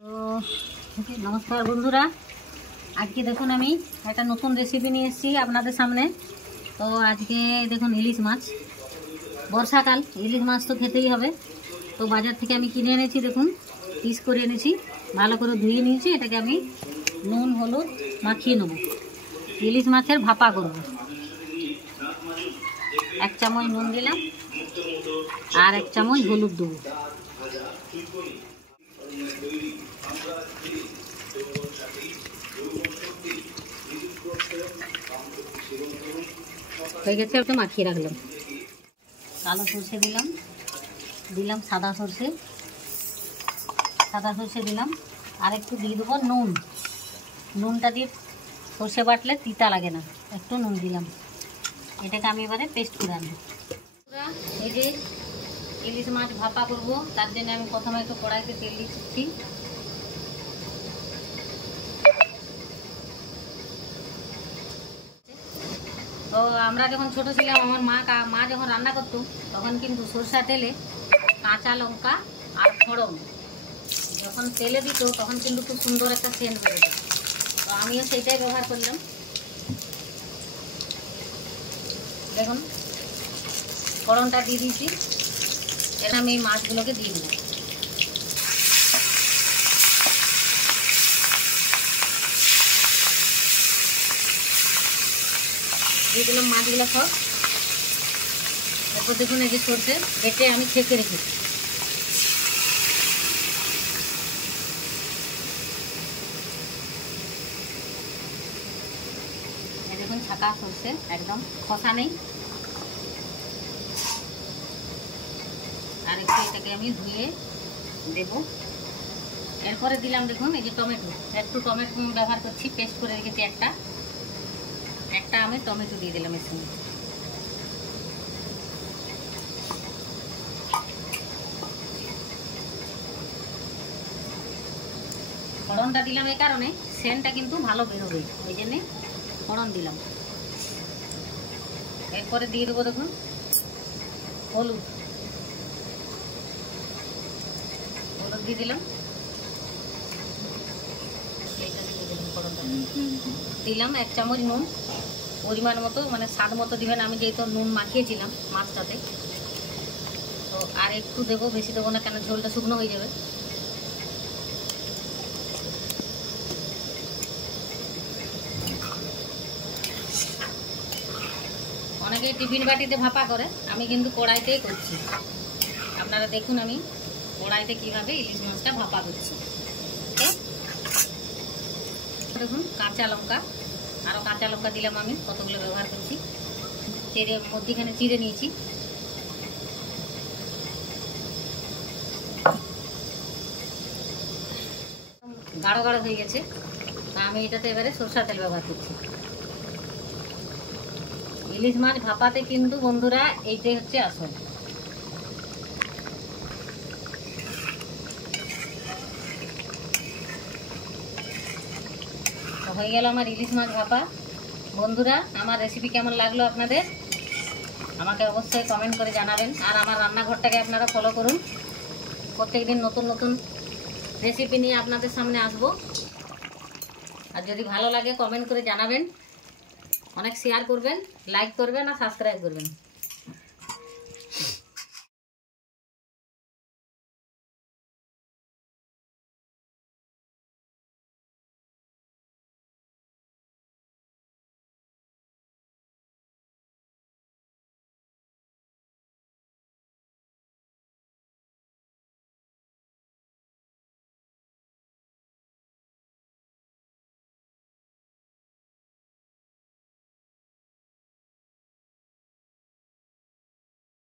তো নমস্কার বন্ধুরা, আজকে দেখুন আমি একটা নতুন রেসিপি নিয়ে এসেছি আপনাদের সামনে। তো আজকে দেখুন ইলিশ মাছ, বর্ষাকাল ইলিশ মাছ তো খেতেই হবে। তো বাজার থেকে আমি কিনে এনেছি, দেখুন পিস করে এনেছি, ভালো করে ধুয়ে নিয়েছি। এটাকে আমি নুন হলুদ মাখিয়ে নেব, ইলিশ মাছের ভাপা করব। 1 চামচ নুন দিলাম আর 1 চামচ হলুদ দেবো। হয়ে গেছে, একটু মাখিয়ে রাখলাম। কালো সর্ষে দিলাম সাদা সর্ষে দিলাম, আর একটু দিয়ে দেবো নুনটা দিয়ে সর্ষে বাটলে তিতা লাগে না, একটু নুন দিলাম। এটাকে আমি এবারে পেস্ট করে আনবো। এই যে ইলিশ মাছ ভাপা করবো, তার জন্য আমি প্রথমে একটু কড়াইতে তেল দিচ্ছি। তো আমরা যখন ছোট ছিলাম, আমার মা যখন রান্না করতো, তখন কিন্তু সরষা তেলে কাঁচা লঙ্কা আর ফোড়ন যখন তেলে দিত, তখন কিন্তু খুব সুন্দর একটা সেন্ট বেরোতো। তো আমিও সেইটাই ব্যবহার করলাম। দেখুন ফোড়নটা দিয়ে দিয়েছি, এটা আমি মাছগুলোকে দিয়ে দিলাম। দিয়ে দিলাম মাছগুলো সব। তারপর দেখুন এই যে সরষে বেটে আমি ছেঁকে রেখেছি। দেখুন ছাকা সরষে, একদম খসা নেই। আর একটু এটাকে আমি ধুয়ে দেব। এরপরে দিলাম দেখুন এই যে টমেটো, একটু টমেটো ব্যবহার করছি, পেস্ট করে রেখেছি একটা আমি টমেটো দিয়ে দিলাম এর সঙ্গে। ফোড়নটা দিলাম এই কারণে, সেন্টটা কিন্তু ভালো বেরোবে, ওই জন্যে ফোড়ন দিলাম। এরপরে দিয়ে দেবো দেখুন হলুদ দিয়ে দিলাম। দিলাম 1 চামচ নুন, পরিমাণ মতো, মানে স্বাদ মতো দিবেন। আমি যেহেতু নুন মাখিয়েছিলাম মাছটাতে, তো আর একটু দেবো, বেশি দেবো না, কেন ঝোলটা শুকনো হয়ে যাবে। অনেকেই টিফিন বাটিতে ভাপা করে, আমি কিন্তু কড়াইতেই করছি। আপনারা দেখুন আমি কড়াইতে কিভাবে ইলিশ মাছটা ভাপা করছি। দেখুন কাঁচা লঙ্কা, আরও কাঁচা লঙ্কা দিলাম, আমি কতগুলো ব্যবহার করছি, মধ্যিখানে চিড়ে নিয়েছি। গাঢ় গাঢ় হয়ে গেছে, তা আমি এটাতে এবারে সরষা তেল ব্যবহার করছি। ইলিশ মাছ ভাপাতে কিন্তু বন্ধুরা এইটাই হচ্ছে আসল। হয়ে গেল আমার ইলিশ মাছ ভাপা। বন্ধুরা, আমার রেসিপি কেমন লাগলো আপনাদের আমাকে অবশ্যই কমেন্ট করে জানাবেন। আর আমার রান্নাঘরটাকে আপনারা ফলো করুন, প্রত্যেকদিন নতুন নতুন রেসিপি নিয়ে আপনাদের সামনে আসব। আর যদি ভালো লাগে কমেন্ট করে জানাবেন, অনেক শেয়ার করবেন, লাইক করবেন আর সাবস্ক্রাইব করবেন।